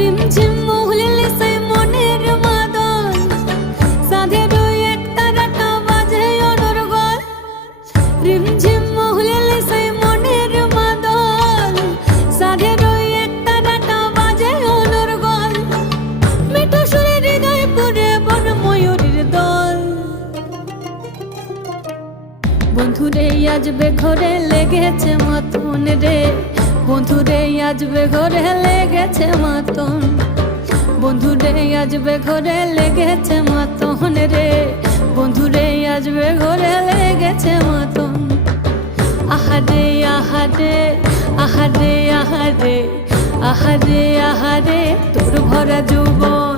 রিমঝিম মহুলিলে সেই মনের মাদল, সাধের ওই এক তারাটা বাজে অনর্গল। রিমঝিম মহুলিলে সেই মনের মাদল, সাধের ওই এক তারাটা বাজে অনর্গল। মিঠু সুরে হৃদয় পুরে বন ময়ূরীর দল। বন্ধুরে আসবে ঘরে লেগেছে মতন রে, বন্ধুরে আসবে ঘরে লেগেছে মতন। বন্ধুরে আসবে ঘরে লেগেছে মতন রে, বন্ধুরে আসবে ঘরে লেগেছে মতন। আহারে আহারে আহারে আহারে আহারে আহারে তোর ভরা যৌবন।